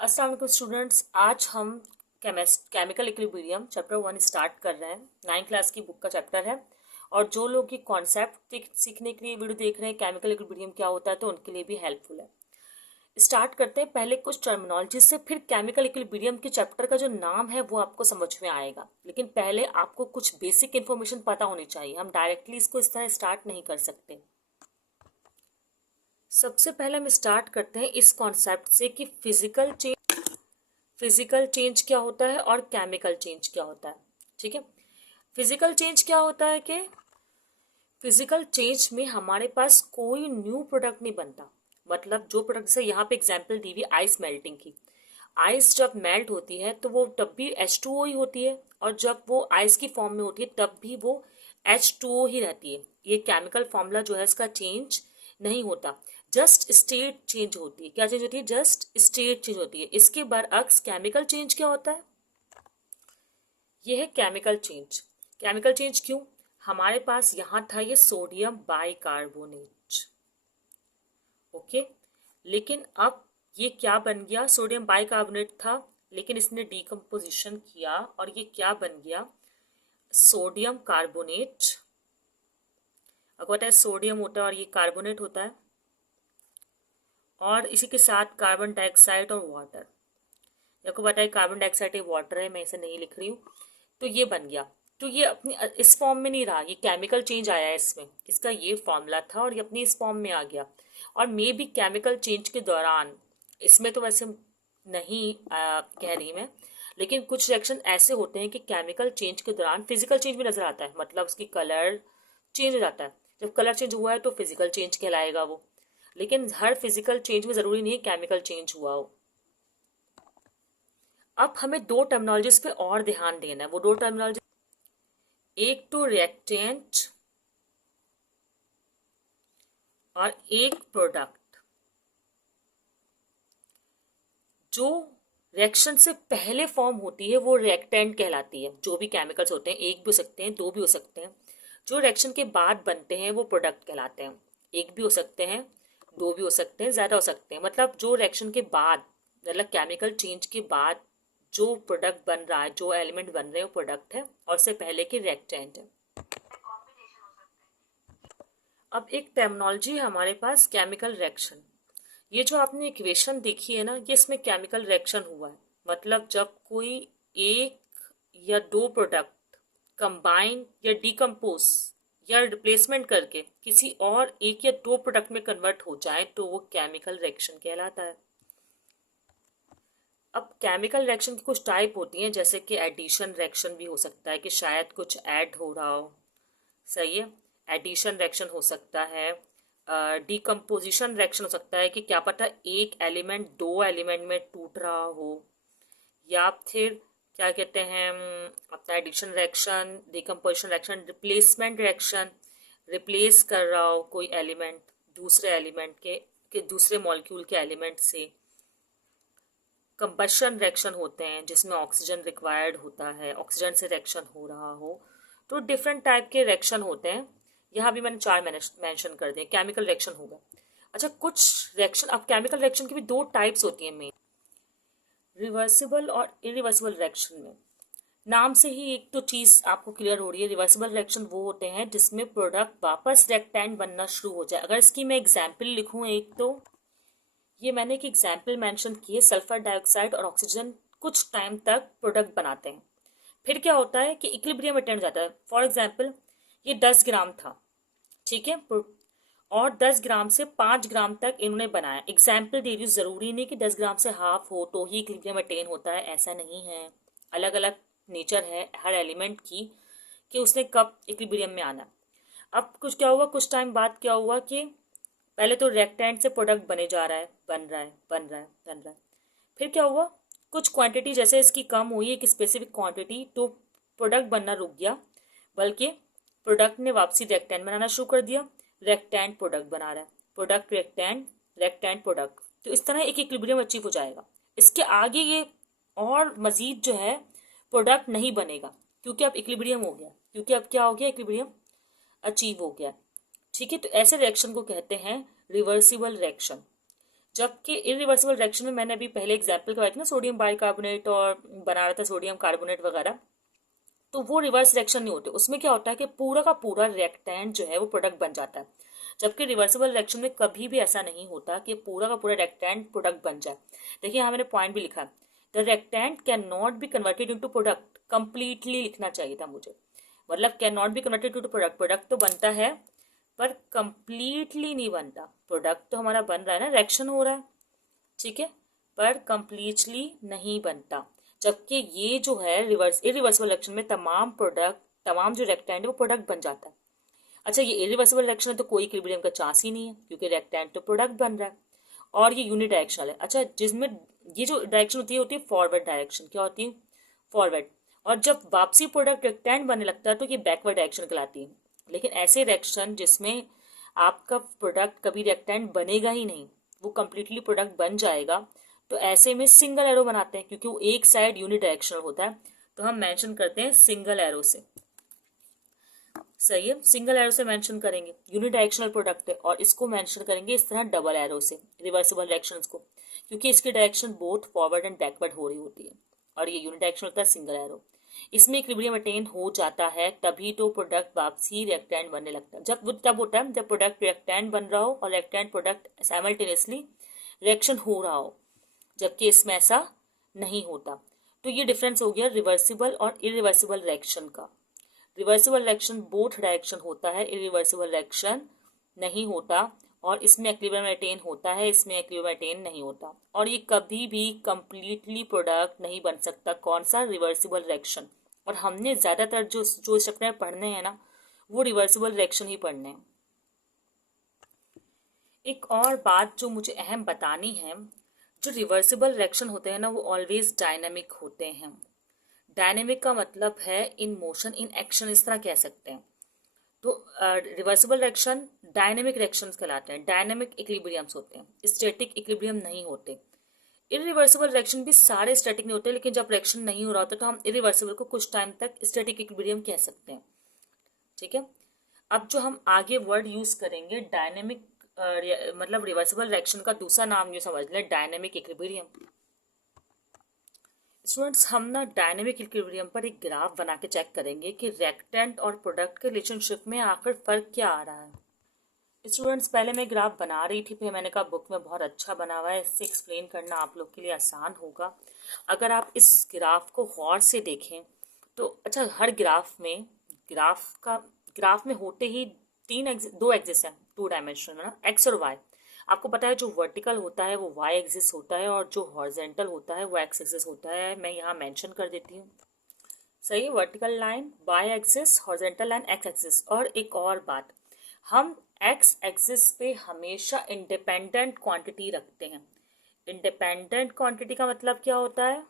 अस्सलाम वालेकुम स्टूडेंट्स, आज हम केमिकल इक्विलिब्रियम चैप्टर 1 स्टार्ट कर रहे हैं। 9 क्लास की बुक का चैप्टर है और जो लोग ये कॉन्सेप्ट सीखने के लिए वीडियो देख रहे हैं केमिकल इक्विलिब्रियम क्या होता है तो उनके लिए भी हेल्पफुल है। स्टार्ट करते हैं पहले कुछ टर्मिनोलॉजी से, फिर केमिकल इक्विलिब्रियम के चैप्टर का जो नाम है वो आपको समझ में आएगा। लेकिन पहले आपको कुछ बेसिक इन्फॉर्मेशन पता होनी चाहिए, हम डायरेक्टली इसको इस तरह स्टार्ट नहीं कर सकते। सबसे पहले हम स्टार्ट करते हैं इस कॉन्सेप्ट से कि फिजिकल चेंज क्या होता है और केमिकल चेंज क्या होता है। ठीक है, फिजिकल चेंज क्या होता है कि फिजिकल चेंज में हमारे पास कोई न्यू प्रोडक्ट नहीं बनता। मतलब जो प्रोडक्ट से यहाँ पे एग्जांपल दी हुई आइस मेल्टिंग की, आइस जब मेल्ट होती है तो वो तब भी H2O ही होती है और जब वो आइस की फॉर्म में होती है तब भी वो H2O ही रहती है। ये केमिकल फॉर्मूला जो है इसका चेंज नहीं होता, जस्ट स्टेट चेंज होती है। क्या चेंज होती है? जस्ट स्टेट चेंज होती है। इसके बरअक्स केमिकल चेंज क्या होता है? ये है केमिकल चेंज। केमिकल चेंज क्यों? हमारे पास यहाँ था ये सोडियम बाइकार्बोनेट, ओके, लेकिन अब ये क्या बन गया? सोडियम बाइकार्बोनेट था लेकिन इसने डीकम्पोजिशन किया और ये क्या बन गया? Sodium carbonate. आपको पता है सोडियम होता है और ये कार्बोनेट होता है और इसी के साथ कार्बन डाइऑक्साइड और वाटर। आपको पता है कार्बन डाइऑक्साइड एक वाटर है, मैं इसे नहीं लिख रही हूँ। तो ये बन गया। तो ये अपनी इस फॉर्म में नहीं रहा, ये केमिकल चेंज आया है इसमें। इसका ये फॉर्मूला था और ये अपनी इस फॉर्म में आ गया। और मे भी केमिकल चेंज के दौरान, इसमें तो वैसे नहीं कह रही मैं, लेकिन कुछ रिएक्शन ऐसे होते हैं कि केमिकल चेंज के दौरान फिजिकल चेंज भी नजर आता है। मतलब उसकी कलर चेंज हो जाता है। जब कलर चेंज हुआ है तो फिजिकल चेंज कहलाएगा वो। लेकिन हर फिजिकल चेंज में जरूरी नहीं है केमिकल चेंज हुआ हो। अब हमें दो टर्मिनोलॉजीज पे और ध्यान देना है। वो दो टर्मिनोलॉजी, एक तो रिएक्टेंट और एक प्रोडक्ट। जो रिएक्शन से पहले फॉर्म होती है वो रिएक्टेंट कहलाती है। जो भी केमिकल्स होते हैं, एक भी हो सकते हैं, दो भी हो सकते हैं। जो रिएक्शन के बाद बनते हैं वो प्रोडक्ट कहलाते हैं। एक भी हो सकते हैं, दो भी हो सकते हैं, ज्यादा हो सकते हैं। मतलब जो रिएक्शन के बाद, मतलब केमिकल चेंज के बाद जो प्रोडक्ट बन रहा है, जो एलिमेंट बन रहे हैं वो प्रोडक्ट है और से पहले के रिएक्टेंट है। अब एक टर्मिनोलॉजी है हमारे पास, केमिकल रिएक्शन। ये जो आपने इक्वेशन देखी है ना, ये इसमें केमिकल रिएक्शन हुआ है। मतलब जब कोई एक या दो प्रोडक्ट कंबाइन या डिकम्पोज या रिप्लेसमेंट करके किसी और एक या दो प्रोडक्ट में कन्वर्ट हो जाए तो वो केमिकल रिएक्शन कहलाता है। अब केमिकल रिएक्शन की कुछ टाइप होती हैं, जैसे कि एडिशन रिएक्शन भी हो सकता है कि शायद कुछ ऐड हो रहा हो। सही है, एडिशन रिएक्शन हो सकता है। डिकम्पोजिशन रिएक्शन हो सकता है कि क्या पता एक एलिमेंट दो एलिमेंट में टूट रहा हो। या फिर क्या कहते हैं अपना addition reaction, decomposition reaction, replacement reaction, replace कर रहा हो कोई एलिमेंट दूसरे एलिमेंट के दूसरे मॉलिक्यूल के एलिमेंट से। कंबशन रिएक्शन होते हैं जिसमें ऑक्सीजन रिक्वायर्ड होता है, ऑक्सीजन से रिएक्शन हो रहा हो। तो डिफरेंट टाइप के रिएक्शन होते हैं। यहाँ भी मैंने चार मेंशन कर दिए। केमिकल रिएक्शन होगा। अच्छा, कुछ रिएक्शन, अब केमिकल रिएक्शन की भी दो टाइप्स होती हैं मेन, रिवर्सिबल और इरिवर्सिबल रिएक्शन में। नाम से ही एक तो चीज आपको क्लियर हो रही है। रिवर्सिबल रिएक्शन वो होते हैं जिसमें प्रोडक्ट वापस रिएक्टेंट बनना शुरू हो जाए। अगर इसकी मैं एग्जाम्पल लिखूं एक, तो ये मैंने एक एग्जाम्पल मेंशन की है। सल्फर डाइऑक्साइड और ऑक्सीजन कुछ टाइम तक प्रोडक्ट बनाते हैं, फिर क्या होता है कि इक्विलिब्रियम अटेंड जाता है। फॉर एग्जाम्पल ये 10 ग्राम था, ठीक है, और 10 ग्राम से 5 ग्राम तक इन्होंने बनाया। एग्जाम्पल दे रही हूँ, जरूरी नहीं कि 10 ग्राम से हाफ हो तो ही इक्विलिब्रियम अटेन होता है, ऐसा नहीं है। अलग अलग नेचर है हर एलिमेंट की कि उसने कब इक्विलिब्रियम में आना। अब कुछ क्या हुआ, कुछ टाइम बाद क्या हुआ कि पहले तो रिएक्टेंट से प्रोडक्ट बने जा रहा है, बन रहा है, बन रहा है, बन रहा है। फिर क्या हुआ, कुछ क्वांटिटी जैसे इसकी कम हुई, एक स्पेसिफिक क्वांटिटी, तो प्रोडक्ट बनना रुक गया। बल्कि प्रोडक्ट ने वापसी रिएक्टेंट बनाना शुरू कर दिया। रिएक्टेंट प्रोडक्ट बना रहा है, प्रोडक्ट रिएक्टेंट, रिएक्टेंट प्रोडक्ट। तो इस तरह एक इक्विलिब्रियम अचीव हो जाएगा। इसके आगे ये और मजीद जो है प्रोडक्ट नहीं बनेगा, क्योंकि अब इक्विलिब्रियम हो गया, क्योंकि अब क्या हो गया, इक्विलिब्रियम अचीव हो गया। ठीक है, तो ऐसे रिएक्शन को कहते हैं रिवर्सिबल रिएक्शन। जबकि इरिवर्सिबल रिएक्शन में मैंने अभी पहले एग्जाम्पल करवाई थी ना, सोडियम बाइकार्बोनेट और बना रहा था सोडियम कार्बोनेट वगैरह, तो वो रिवर्स रिएक्शन नहीं होते। उसमें क्या होता है कि पूरा का पूरा रिएक्टेंट जो है वो प्रोडक्ट बन जाता है। जबकि रिवर्सिबल रिएक्शन में कभी भी ऐसा नहीं होता कि पूरा का पूरा रिएक्टेंट प्रोडक्ट बन जाए। देखिए यहाँ मैंने पॉइंट भी लिखा, the reactant can not be converted into product, completely लिखना चाहिए था मुझे, मतलब can not be converted into product, product तो बनता है पर कंप्लीटली नहीं बनता। प्रोडक्ट तो हमारा बन रहा है ना, रिएक्शन हो रहा है, ठीक है, पर कंप्लीटली नहीं बनता। जबकि ये जो है इरिवर्सिबल रिएक्शन में तमाम जो रिएक्टेंट है वो प्रोडक्ट बन जाता है। अच्छा, ये इरिवर्सिबल रिएक्शन है तो कोई इक्विलिब्रियम का चांस ही नहीं है, क्योंकि रिएक्टेंट तो प्रोडक्ट बन रहा है और ये यूनिडायरेक्शनल है। अच्छा, जिसमें ये जो डायरेक्शन होती है फॉरवर्ड डायरेक्शन। क्या होती है? फॉरवर्ड। और जब वापसी प्रोडक्ट रिएक्टेंट बनने लगता है तो ये बैकवर्ड डायरेक्शन कहलाती है। लेकिन ऐसे रिएक्शन जिसमें आपका प्रोडक्ट कभी रिएक्टेंट बनेगा ही नहीं, वो कंप्लीटली प्रोडक्ट बन जाएगा, तो ऐसे में सिंगल एरो बनाते हैं, क्योंकि वो एक साइड यूनिडायरेक्शनल होता है, तो हम मेंशन करते हैं सिंगल एरो से। सही है, सिंगल एरो से मेंशन करेंगे, यूनिडायरेक्शनल प्रोडक्ट है, और इसको मेंशन करेंगे इस तरह डबल एरो से, रिवर्सिबल रिएक्शंस को, क्योंकि इसकी direction both forward and backward हो रही होती है, और ये यूनिडायरेक्शनल होता है सिंगल एरो। इसमें इक्विलिब्रियम अटेन हो जाता है तभी तो प्रोडक्ट वापसी रिएक्टेंट बनने लगता है। तब होता है जब प्रोडक्ट रिएक्टेंट बन रहा हो और रिएक्टेंट प्रोडक्ट साइमल्टेनियसली रिएक्शन हो रहा हो, जबकि इसमें ऐसा नहीं होता। तो ये डिफरेंस हो गया रिवर्सिबल और इरिवर्सिबल रिएक्शन का। रिवर्सिबल रिएक्शन बोथ डायरेक्शन होता है, इरिवर्सिबल रिएक्शन नहीं होता, और इसमें इक्विलिब्रियम अटेन होता है, इसमें इक्विलिब्रियम अटेन नहीं होता, और ये कभी भी कंप्लीटली प्रोडक्ट नहीं बन सकता। कौन सा? Reversible reaction. और हमने ज़्यादातर जो जो स्ट्रक्चर पढ़ने हैं ना, वो रिवर्सिबल रिएक्शन ही पढ़ने हैं। एक और बात जो मुझे अहम बतानी है, जो रिवर्सिबल रिएक्शन होते हैं ना, वो ऑलवेज डायनेमिक होते हैं। डायनेमिक का मतलब है इन मोशन इन एक्शन, इस तरह कह सकते हैं। तो रिवर्सिबल रिएक्शन डायनेमिक रिएक्शंस कहलाते हैं, डायनेमिक इक्विलिब्रियम्स होते हैं, स्टैटिक इक्विलिब्रियम नहीं होते। इरिवर्सिबल रिएक्शन भी सारे स्टैटिक नहीं होते, लेकिन जब रिएक्शन नहीं हो रहा होता तो हम इरिवर्सिबल को कुछ टाइम तक स्टैटिक इक्विलिब्रियम कह सकते हैं, ठीक है। अब जो हम आगे वर्ड यूज करेंगे डायनेमिक, मतलब रिवर्सिबल रिएक्शन का दूसरा नाम जो समझ लें, डायनेमिक इक्विलिब्रियम। स्टूडेंट्स, हम ना डायनेमिक इक्विलिब्रियम पर एक ग्राफ बना के चेक करेंगे कि रिएक्टेंट और प्रोडक्ट के रिलेशनशिप में आखिर फर्क क्या आ रहा है। स्टूडेंट्स, पहले मैं ग्राफ बना रही थी, फिर मैंने कहा बुक में बहुत अच्छा बना हुआ है, इससे एक्सप्लेन करना आप लोग के लिए आसान होगा। अगर आप इस ग्राफ को गौर से देखें तो अच्छा, हर ग्राफ में होते ही दो एक्सिस हैं, टू डायमेंशनल में ना, एक्स और वाई। आपको पता है जो वर्टिकल होता है वो वाई एक्सिस होता है, और जो हॉरिजॉन्टल होता है वो एक्स एक्सिस होता है। मैं यहाँ मेंशन कर देती हूँ, सही, vertical line y axis, horizontal line x axis. और एक और बात, हम एक्स एक्सिस पे हमेशा इंडिपेंडेंट क्वांटिटी रखते हैं। इंडिपेंडेंट क्वांटिटी का मतलब क्या होता है?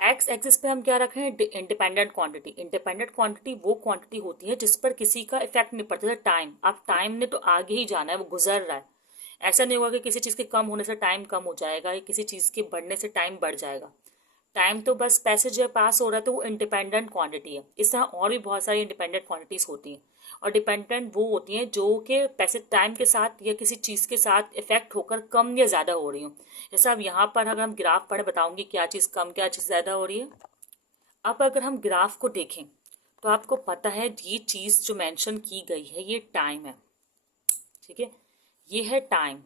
एक्स एक्सिस पे हम क्या रखें? Independent quantity. इंडिपेंडेंट क्वांटिटी वो क्वांटिटी होती है जिस पर किसी का इफेक्ट नहीं पड़ता। जैसे टाइम, अब टाइम ने तो आगे ही जाना है, वो गुजर रहा है। ऐसा नहीं होगा कि किसी चीज़ के कम होने से टाइम कम हो जाएगा या किसी चीज़ के बढ़ने से टाइम बढ़ जाएगा। टाइम तो बस पैसेज है, पास हो रहा है, तो वो इंडिपेंडेंट क्वांटिटी है। इस तरह और भी बहुत सारी इंडिपेंडेंट क्वांटिटीज होती हैं, और डिपेंडेंट वो होती हैं जो कि पैसेज टाइम के साथ या किसी चीज़ के साथ इफेक्ट होकर कम या ज़्यादा हो रही हो। जैसे अब यहाँ पर अगर हम ग्राफ पढ़े बताऊंगी क्या चीज़ कम क्या चीज़ ज़्यादा हो रही है। अब अगर हम ग्राफ को देखें तो आपको पता है ये चीज़ जो मेंशन की गई है ये टाइम है, ठीक है, ये है टाइम।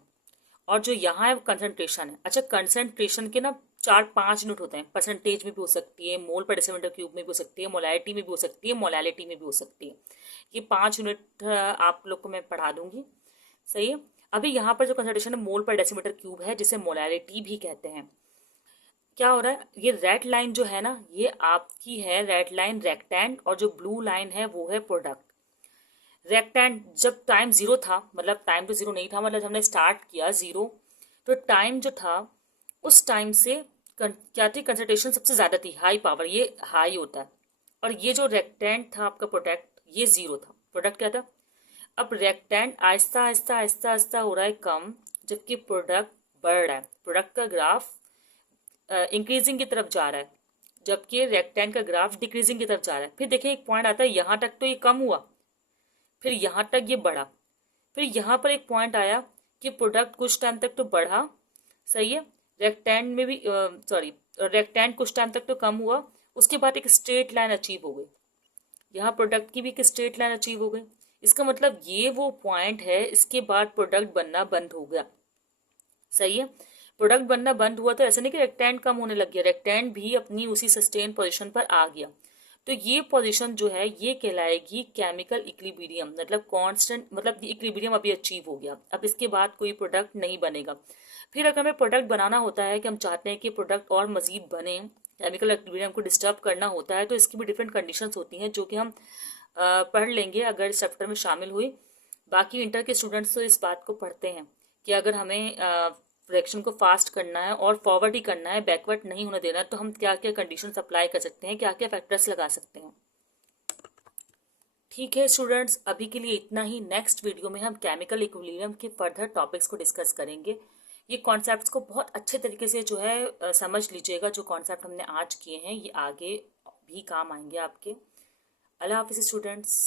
और जो यहाँ है वो कंसंट्रेशन है। अच्छा, कंसंट्रेशन के ना 4-5 यूनिट होते हैं, परसेंटेज में भी हो सकती है, मोल पर डेसीमीटर क्यूब में भी हो सकती है, मोलैलिटी में भी हो सकती है, मोलैलिटी में भी हो सकती है। ये 5 यूनिट आप लोग को मैं पढ़ा दूंगी, सही है। अभी यहाँ पर जो कंसंट्रेशन है मोल पर डेसीमीटर क्यूब है, जिसे मोलैलिटी भी कहते हैं। क्या हो रहा है, ये रेड लाइन जो है ना, ये आपकी है रेड लाइन रेक्टेंट, और जो ब्लू लाइन है वो है प्रोडक्ट। रेक्टेंट जब टाइम जीरो था, मतलब टाइम तो जीरो नहीं था, मतलब हमने स्टार्ट किया जीरो, तो टाइम जो था उस टाइम से क्या थी, कंसंट्रेशन सबसे ज़्यादा थी, हाई पावर, ये हाई होता है। और ये जो रेक्टेंट था आपका प्रोडक्ट, ये जीरो था, प्रोडक्ट क्या था। अब रेक्टेंट आहिस्ता आहिस्ता आहिस्ता आहिस्ता हो रहा है कम, जबकि प्रोडक्ट बढ़ रहा है। प्रोडक्ट का ग्राफ इंक्रीजिंग की तरफ जा रहा है, जबकि रेक्टेंट का ग्राफ डिक्रीजिंग की तरफ जा रहा है। फिर देखिए एक पॉइंट आता है, यहाँ तक तो ये कम हुआ, फिर यहाँ तक ये बढ़ा, फिर यहाँ पर एक पॉइंट आया कि प्रोडक्ट कुछ टाइम तक तो बढ़ा, सही है, रेक्टेंड में भी रेक्टेंड कुछ टाइम तक तो कम हुआ, उसके बाद एक स्ट्रेट लाइन अचीव हो गई। यहाँ प्रोडक्ट की भी एक स्ट्रेट लाइन अचीव हो गई। इसका मतलब ये वो पॉइंट है, इसके बाद प्रोडक्ट बनना बंद हो गया, सही है। प्रोडक्ट बनना बंद हुआ तो ऐसा नहीं कि रेक्टेंड कम होने लग गया, रेक्टेंड भी अपनी उसी सस्टेन पोजीशन पर आ गया। तो ये पोजीशन जो है ये कहलाएगी केमिकल इक्विलिब्रियम, मतलब कांस्टेंट, मतलब इक्विलिब्रियम अभी अचीव हो गया, अब इसके बाद कोई प्रोडक्ट नहीं बनेगा। फिर अगर हमें प्रोडक्ट बनाना होता है कि हम चाहते हैं कि प्रोडक्ट और मजीद बने, केमिकल इक्विलिब्रियम को डिस्टर्ब करना होता है, तो इसकी भी डिफरेंट कंडीशंस होती हैं जो कि हम पढ़ लेंगे अगर इस चैप्टर में शामिल हुई। बाकी इंटर के स्टूडेंट्स तो इस बात को पढ़ते हैं कि अगर हमें रिएक्शन को फास्ट करना है और फॉरवर्ड ही करना है, बैकवर्ड नहीं होने देना है, तो हम क्या क्या कंडीशंस अप्लाई कर सकते हैं, क्या क्या फैक्टर्स लगा सकते हैं। ठीक है स्टूडेंट्स, अभी के लिए इतना ही। नेक्स्ट वीडियो में हम केमिकल इक्विलिब्रियम के फर्दर टॉपिक्स को डिस्कस करेंगे। ये कॉन्सेप्ट्स को बहुत अच्छे तरीके से जो है समझ लीजिएगा। जो कॉन्सेप्ट हमने आज किए हैं ये आगे भी काम आएंगे आपके। अल्लाह हाफिज़ स्टूडेंट्स।